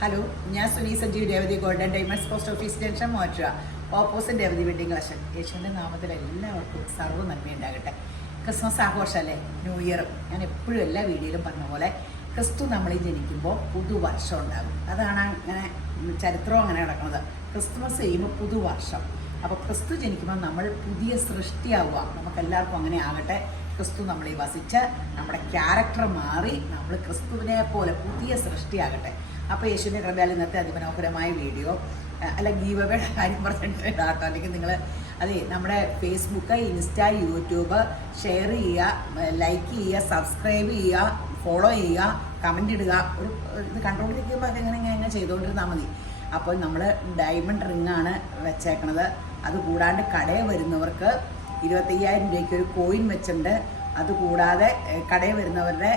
Hello, ഞാൻ Suni Sanjeev Revathi golden diamonds post office junction മോറ്റുക opposite Revathi wedding collection. യേശുവിൻ്റെ നാമത്തിൽ എല്ലാവർക്കും സർവ്വ നന്മയുണ്ടാകട്ടെ. ക്രിസ്മസ് ആഘോഷമല്ലേ, ന്യൂ ഇയർ. ഞാൻ എപ്പോഴും എല്ലാ വീഡിയോയിലും പറഞ്ഞ പോലെ ക്രിസ്തു നമ്മളിൽ ജനിക്കുമ്പോൾ പുതുവർഷം ഉണ്ടാകും. അതാണ് അങ്ങനെ ചരിത്രം അങ്ങനെ നടക്കുന്നത്. ക്രിസ്മസ് ചെയ്യുമ്പോൾ പുതുവർഷം. അപ്പോൾ ക്രിസ്തു ജനിക്കുമ്പോൾ നമ്മൾ പുതിയ സൃഷ്ടിയാവുക. നമുക്കെല്ലാവർക്കും അങ്ങനെ ആകട്ടെ. ക്രിസ്തു നമ്മളെ വസിച്ച് നമ്മുടെ ക്യാരക്ടർ മാറി നമ്മൾ ക്രിസ്തുവിനെ പോലെ പുതിയ സൃഷ്ടിയാകട്ടെ. അപ്പോൾ യേശുവിൻ്റെ കൃപയാൽ ഇന്നത്തെ അതിമനോഹരമായ വീഡിയോ അല്ല ഗീവ് അവേയുടെ കാര്യം പറഞ്ഞിട്ട് ഇടാട്ടോ. അല്ലെങ്കിൽ നിങ്ങൾ നമ്മുടെ ഫേസ്ബുക്ക്, ഇൻസ്റ്റ, യൂട്യൂബ് ഷെയർ ചെയ്യുക, ലൈക്ക് ചെയ്യുക, സബ്സ്ക്രൈബ് ചെയ്യുക, ഫോളോ ചെയ്യുക, കമൻ്റ് ഇടുക. ഒരു ഇത് കണ്ടുകൊണ്ടിരിക്കുമ്പോൾ അതെങ്ങനെ ചെയ്തുകൊണ്ടിരുന്നാൽ മതി. അപ്പോൾ നമ്മൾ ഡയമണ്ട് റിങ്ങാണ് വെച്ചേക്കണത്. അതുകൂടാണ്ട് കടയിൽ വരുന്നവർക്ക് 25,000 രൂപയ്ക്ക് ഒരു കോയിൻ വെച്ചിട്ടുണ്ട്. അതുകൂടാതെ കടയിൽ വരുന്നവരുടെ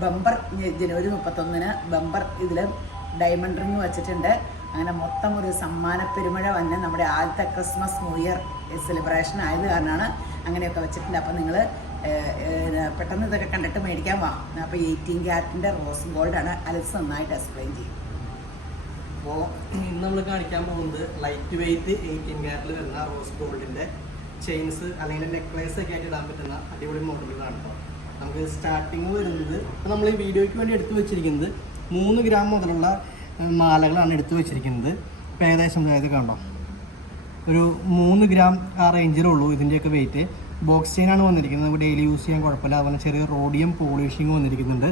ബമ്പർ ജനുവരി 31 ബമ്പർ ഇതിൽ ഡയമണ്ട് റിങ് വെച്ചിട്ടുണ്ട്. അങ്ങനെ മൊത്തം ഒരു സമ്മാന പെരുമഴ വന്ന് നമ്മുടെ ആദ്യത്തെ ക്രിസ്മസ് ന്യൂ ഇയർ സെലിബ്രേഷൻ ആയത് കാരണമാണ് അങ്ങനെയൊക്കെ വെച്ചിട്ടുണ്ട്. അപ്പോൾ നിങ്ങൾ പെട്ടെന്ന് ഇതൊക്കെ കണ്ടിട്ട് മേടിക്കാൻ വാ. അപ്പോൾ 18 ക്യാരറ്റിൻ്റെ റോസ് ഗോൾഡാണ്. അലക്സ് നന്നായിട്ട് എക്സ്പ്ലെയിൻ ചെയ്യും. അപ്പോൾ ഇന്ന് നമ്മൾ കാണിക്കാൻ പോകുന്നത് ലൈറ്റ് വെയ്റ്റ് 18 ക്യാരറ്റിൽ വരുന്ന റോസ് ഗോൾഡിൻ്റെ ചെയിൻസ് അല്ലെങ്കിൽ നെക്ലേസ് ഒക്കെ ആയിട്ട് ഇടാൻ പറ്റുന്ന അടിപൊളി മോഡലുകളാണ് കേട്ടോ. നമുക്ക് സ്റ്റാർട്ടിങ് വരുന്നത് ഇപ്പോൾ നമ്മൾ ഈ വീഡിയോയ്ക്ക് വേണ്ടി എടുത്തു വെച്ചിരിക്കുന്നത് 3 ഗ്രാം മുതലുള്ള മാലകളാണ് എടുത്തു വെച്ചിരിക്കുന്നത്. ഇപ്പോൾ ഏകദേശം അതായത് കണ്ടോ ഒരു 3 ഗ്രാം ആ റേഞ്ചിലുള്ളൂ ഇതിൻ്റെയൊക്കെ വെയിറ്റ്. ബോക്സ് ചെയിനാണ് വന്നിരിക്കുന്നത്. നമുക്ക് ഡെയിലി യൂസ് ചെയ്യാൻ കുഴപ്പമില്ല. അതുപോലെ ചെറിയ റോഡിയം പോളിഷിങ് വന്നിരിക്കുന്നുണ്ട്.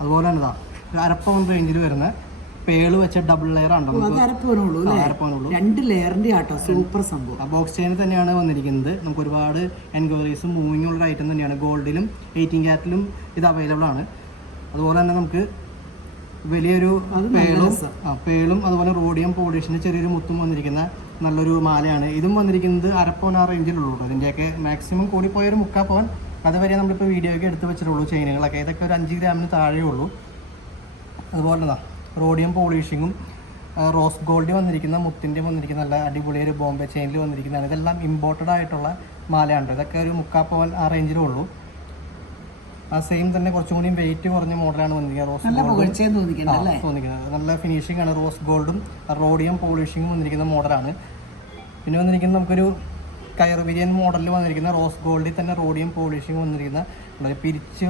അതുപോലെ തന്നെ ഇതാ ഒരു അരപ്പവൻ റേഞ്ചിൽ വരുന്ന പേള് വെച്ച ഡബിൾ ലെയർ ആണ്. 2 ലെയറിന്റെ ആട്ടോ, സൂപ്പർ സംഭവം. ബോക്സ് ചെയിൻ തന്നെയാണ് വന്നിരിക്കുന്നത്. നമുക്ക് ഒരുപാട് എൻക്വയറീസും മൂവിങ് ഉള്ള ഐറ്റം തന്നെയാണ്. ഗോൾഡിലും 18 ക്യാരറ്റിലും ഇത് അവൈലബിൾ ആണ്. അതുപോലെ തന്നെ നമുക്ക് വലിയൊരു പേളും അതുപോലെ റോഡിയം പോളിഷിന് ചെറിയൊരു മുത്തും വന്നിരിക്കുന്ന നല്ലൊരു മാലയാണ്. ഇതും വന്നിരിക്കുന്നത് അരപ്പവൻ ആ റേഞ്ചിലുള്ളൂ. അതിൻ്റെയൊക്കെ മാക്സിമം കൂടിപ്പോയൊരു 3/4 പവൻ അതുവരെ നമ്മളിപ്പോൾ വീഡിയോയ്ക്ക് എടുത്ത് വെച്ചിട്ടുള്ളൂ. ചെയിനുകളൊക്കെ ഇതൊക്കെ ഒരു 5 ഗ്രാമിന് താഴെ ഉള്ളൂ. അതുപോലെ തന്നെ റോഡിയം പോളിഷിങ്ങും റോസ് ഗോൾഡ് വന്നിരിക്കുന്ന മുത്തിൻ്റെ വന്നിരിക്കുന്ന നല്ല അടിപൊളി ഒരു ബോംബെ ചെയിനിൽ വന്നിരിക്കുന്നതാണ്. ഇതെല്ലാം ഇമ്പോർട്ടഡ് ആയിട്ടുള്ള മാലയാണ്. ഇതൊക്കെ ഒരു 3/4 പവൻ ആ റേഞ്ചിലേ ഉള്ളൂ. ആ സെയിം തന്നെ കുറച്ചും കൂടി വെയിറ്റ് കുറഞ്ഞ മോഡലാണ് വന്നിരിക്കുന്നത്. റോസ് ഗോൾഡ് തോന്നിക്കുന്നത് നല്ല ഫിനിഷിംഗ് ആണ്. റോസ് ഗോൾഡും റോഡിയം പോളിഷിങ്ങും വന്നിരിക്കുന്ന മോഡലാണ്. പിന്നെ വന്നിരിക്കുന്നത് നമുക്കൊരു കയർ വിരിയൻ മോഡലിൽ വന്നിരിക്കുന്ന റോസ് ഗോൾഡിൽ തന്നെ റോഡിയം പോളിഷിങ് വന്നിരിക്കുന്ന വളരെ പിരിച്ച്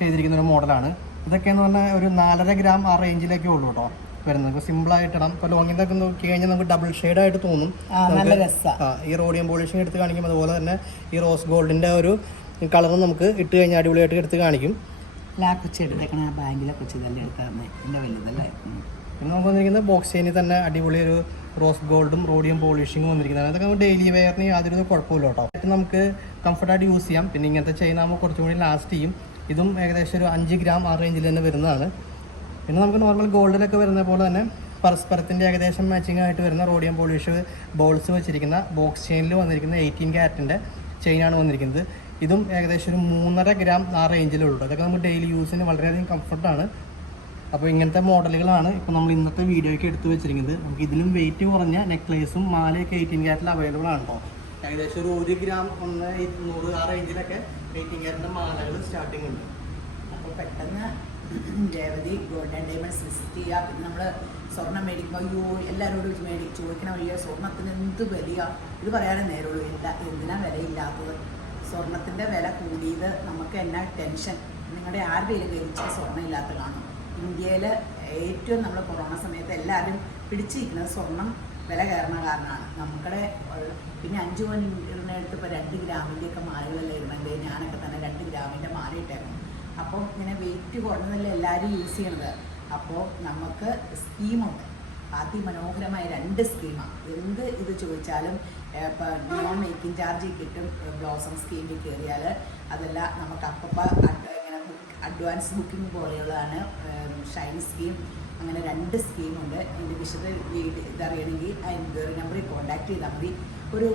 ചെയ്തിരിക്കുന്ന ഒരു മോഡലാണ്. ഇതൊക്കെയെന്ന് പറഞ്ഞാൽ ഒരു 4.5 ഗ്രാം ആ റേഞ്ചിലൊക്കെ ഉള്ളൂ കേട്ടോ വരുന്നത്. നമുക്ക് സിമ്പിളായിട്ട് ഇടാം. ഇപ്പോൾ ലോങ്ങിതൊക്കെ നോക്കി കഴിഞ്ഞാൽ നമുക്ക് ഡബിൾ ഷെയ്ഡായിട്ട് തോന്നും. ഈ റോഡിയം പോളിഷിങ് എടുത്ത് കാണിക്കും. അതുപോലെ തന്നെ ഈ റോസ് ഗോൾഡിൻ്റെ ഒരു കളർ നമുക്ക് ഇട്ട് കഴിഞ്ഞാൽ അടിപൊളിയായിട്ട് എടുത്ത് കാണിക്കും. ബാങ്കിലെ കൊച്ചി തന്നെ എടുക്കാറുണ്ട്. വലുതല്ലേ. പിന്നെ നമുക്ക് വന്നിരിക്കുന്നത് ബോക്സ് ചെയിനിൽ തന്നെ അടിപൊളി ഒരു റോസ് ഗോൾഡും റോഡിയം പോളിഷിങ്ങും വന്നിരിക്കുന്നത്. അതൊക്കെ നമുക്ക് ഡെയിലി വെയറിന് യാതൊരു കുഴപ്പമില്ല കേട്ടോ. നമുക്ക് കംഫർട്ടായിട്ട് യൂസ് ചെയ്യാം. പിന്നെ ഇങ്ങനത്തെ ചെയിൻ ആകുമ്പോൾ കുറച്ചും കൂടി ലാസ്റ്റ് ചെയ്യും. ഇതും ഏകദേശം ഒരു 5 ഗ്രാം ആ റേഞ്ചിൽ തന്നെ വരുന്നതാണ്. പിന്നെ നമുക്ക് നോർമൽ ഗോൾഡിലൊക്കെ വരുന്ന പോലെ തന്നെ പരസ്പരത്തിൻ്റെ ഏകദേശം മാച്ചിങ് ആയിട്ട് വരുന്ന റോഡിയം പോളിഷ് ബോൾസ് വെച്ചിരിക്കുന്ന ബോക്സ് ചെയിനിൽ വന്നിരിക്കുന്ന 18 ക്യാരറ്റിൻ്റെ ചെയിനാണ് വന്നിരിക്കുന്നത്. ഇതും ഏകദേശം ഒരു 3.5 ഗ്രാം ആ റേഞ്ചിലുള്ളൂ. അതൊക്കെ നമുക്ക് ഡെയിലി യൂസിന് വളരെയധികം കംഫർട്ടാണ്. അപ്പോൾ ഇങ്ങനത്തെ മോഡലുകളാണ് ഇപ്പോൾ നമ്മൾ ഇന്നത്തെ വീഡിയോയ്ക്ക് എടുത്ത് വെച്ചിരിക്കുന്നത്. നമുക്ക് ഇതിലും വെയിറ്റ് കുറഞ്ഞ നെക്ലേസും മാലയൊക്കെ 18 ക്യാരറ്റിൽ അവൈലബിൾ ആണ് കേട്ടോ. ഏകദേശം ഒരു 1 ഗ്രാം 1.200 ആ റേഞ്ചിലൊക്കെ 18 ക്യാരറ്റിൻ്റെ മാലകൾ സ്റ്റാർട്ടിങ് ഉണ്ട്. അപ്പോൾ പെട്ടെന്ന് രേവതി ഗോൾഡൻ ഡയമണ്ട്സ് വിസിറ്റ് ചെയ്യുക. പിന്നെ നമ്മൾ സ്വർണ്ണം മേടിക്കുമ്പോൾ എല്ലാവരോടും ചോദിക്കണ വഴിയോ സ്വർണ്ണത്തിന് എന്ത് വില, ഇത് പറയാനേ നേരുള്ളൂ. എന്തിനാ വിലയില്ലാത്തത്? സ്വർണത്തിൻ്റെ വില കൂടിയത് നമുക്ക് എന്നാ ടെൻഷൻ. നിങ്ങളുടെ ആരുടെയും കഴിച്ചാൽ സ്വർണ്ണം ഇല്ലാത്ത കാണും. ഇന്ത്യയിൽ ഏറ്റവും നമ്മൾ കൊറോണ സമയത്ത് എല്ലാവരും പിടിച്ചിരിക്കുന്നത് സ്വർണം വില കയറുന്ന കാരണമാണ്. നമുക്കടെ പിന്നെ 5 പവൻ ഇടുന്നിടത്ത് ഇപ്പോൾ 2 ഗ്രാമിൻ്റെയൊക്കെ മാലകളല്ലേ ഇടുന്നത്. ഞാനൊക്കെ തന്നെ 2 ഗ്രാമിൻ്റെ മാല ഇട്ടായിരുന്നു. അപ്പോൾ ഇങ്ങനെ വെയിറ്റ് കുറഞ്ഞതല്ലേ എല്ലാവരും യൂസ് ചെയ്യണത്. അപ്പോൾ നമുക്ക് സ്കീമുണ്ട്. അതിമനോഹരമായ 2 സ്കീമാണ്. എന്ത് ഇത് ചോദിച്ചാലും ഇപ്പോൾ നോൺ മേക്കിംഗ് ചാർജ് കിട്ടും. ബ്ലോസം സ്കീമിൽ കയറിയാൽ അതല്ല നമുക്ക് ഇങ്ങനെ അഡ്വാൻസ് ബുക്കിംഗ് പോലെയുള്ളതാണ് ഷൈൻ സ്കീം. അങ്ങനെ 2 സ്കീമുണ്ട്. ഇതിൻ്റെ വിശദ ഇതറിയണമെങ്കിൽ ആ എൻക്വയറി നമ്പറിൽ കോൺടാക്ട് ചെയ്താൽ മതി. ഒരു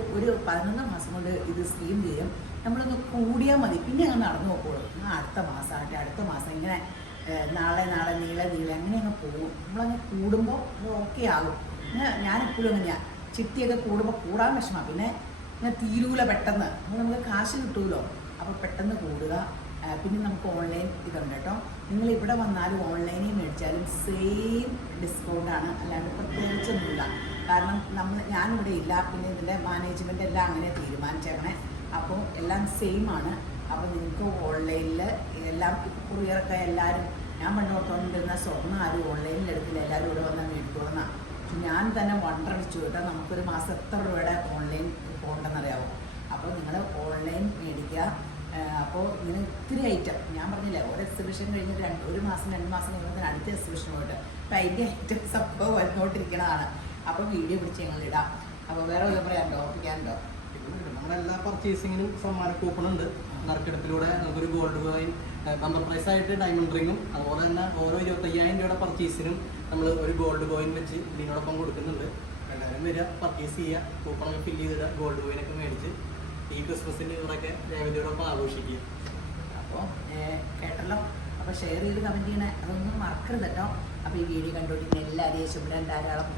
11 മാസം കൊണ്ട് ഇത് സ്കീം ചെയ്യും. നമ്മളൊന്ന് കൂടിയാൽ മതി. പിന്നെ അങ്ങ് നടന്നു നോക്കുള്ളൂ. അടുത്ത മാസമാകട്ടെ, അടുത്ത മാസം ഇങ്ങനെ നാളെ നീളെ അങ്ങനെ അങ്ങ് പോകും. നമ്മളങ്ങ് കൂടുമ്പോൾ അത് ഓക്കെ ആകും. ഞാനെപ്പോഴും അങ്ങനെയാണ്. ചിട്ടിയൊക്കെ കൂടുമ്പോൾ കൂടാൻ വിഷമമാണ്. പിന്നെ ഇങ്ങനെ തീരൂല പെട്ടെന്ന്. നമുക്ക് കാശ് കിട്ടുമല്ലോ. അപ്പോൾ പെട്ടെന്ന് കൂടുക. പിന്നെ നമുക്ക് ഓൺലൈൻ ഇതുണ്ട് കേട്ടോ. നിങ്ങൾ ഇവിടെ വന്നാലും ഓൺലൈനിൽ മേടിച്ചാലും സെയിം ഡിസ്കൗണ്ടാണ്, അല്ലാണ്ട് പ്രത്യേകിച്ചൊന്നുമില്ല. കാരണം ഞാനിവിടെ ഇല്ല, പിന്നെ ഇതിൻ്റെ മാനേജ്മെൻ്റ് എല്ലാം അങ്ങനെ തീരുമാനിച്ചേക്കണേ. അപ്പോൾ എല്ലാം സെയിം ആണ്. അപ്പോൾ നിങ്ങൾക്ക് ഓൺലൈനിൽ എല്ലാം കൊറിയറൊക്കെ എല്ലാവരും, ഞാൻ പണ്ട് ഓർത്തുകൊണ്ടിരുന്ന സ്വർണ്ണം ആരും ഓൺലൈനിൽ എടുത്തില്ല, എല്ലാവരും ഇവിടെ വന്നാൽ മേടിക്കുമെന്നാണ്. ഞാൻ തന്നെ വണ്ടടിച്ചു കേട്ടോ, നമുക്കൊരു മാസം എത്ര രൂപയുടെ ഓൺലൈൻ പോകണ്ടെന്നറിയാമോ. അപ്പോൾ നിങ്ങൾ ഓൺലൈൻ മേടിക്കുക. അപ്പോൾ ഇങ്ങനെ ഒത്തിരി ഐറ്റം ഞാൻ പറഞ്ഞില്ലേ, ഒരു എക്സിബിഷൻ കഴിഞ്ഞ് ഒരു മാസം 2 മാസം കഴിയുമ്പോൾ അടുത്ത എക്സിബിഷൻ പോയിട്ട് അപ്പം അതിൻ്റെ ഐറ്റംസ് അപ്പോൾ വന്നുകൊണ്ടിരിക്കുന്നതാണ്. അപ്പോൾ വീഡിയോ പിടിച്ച് ഞങ്ങൾ ഇടാം. അപ്പോൾ വേറെ വല്ലതും പറയാനുണ്ടോ, ഓർപ്പിക്കാനുണ്ടോ? നമ്മളെല്ലാ പർച്ചേസിങ്ങിനും സമ്മാന കൂപ്പൺ ഉണ്ട്. നറുക്കെടുപ്പിലൂടെ നമുക്കൊരു ഗോൾഡ് കോയിൻ നമ്പർ പ്രൈസ് ആയിട്ട് ഡയമണ്ട് റിങ്ങും, അതുപോലെ തന്നെ ഓരോ 25,000 രൂപയുടെ പർച്ചേസിനും നമ്മൾ ഒരു ഗോൾഡ് കോയിൻ വെച്ച് ഇതിനോടൊപ്പം കൊടുക്കുന്നുണ്ട്. എല്ലാവരും വരിക, പർച്ചേസ് ചെയ്യുക, കൂപ്പണൊക്കെ ഫില്ല് ചെയ്തിടുക, ഗോൾഡ് കോയിനൊക്കെ മേടിച്ച് ഈ ക്രിസ്മസിൻ്റെ ഇവരൊക്കെ രേവതിയോടൊപ്പം ആഘോഷിക്കുക. അപ്പോൾ കേട്ടല്ലോ. അപ്പോൾ ഷെയർ ചെയ്ത് കമൻറ്റ് ചെയ്യണേ, അതൊന്നും മറക്കരുത് കേട്ടോ. അപ്പോൾ ഈ വീഡിയോ കണ്ടുകൊണ്ടിരിക്കുന്ന എല്ലാവരെയും ശുഭ്രൻ ധാരാളം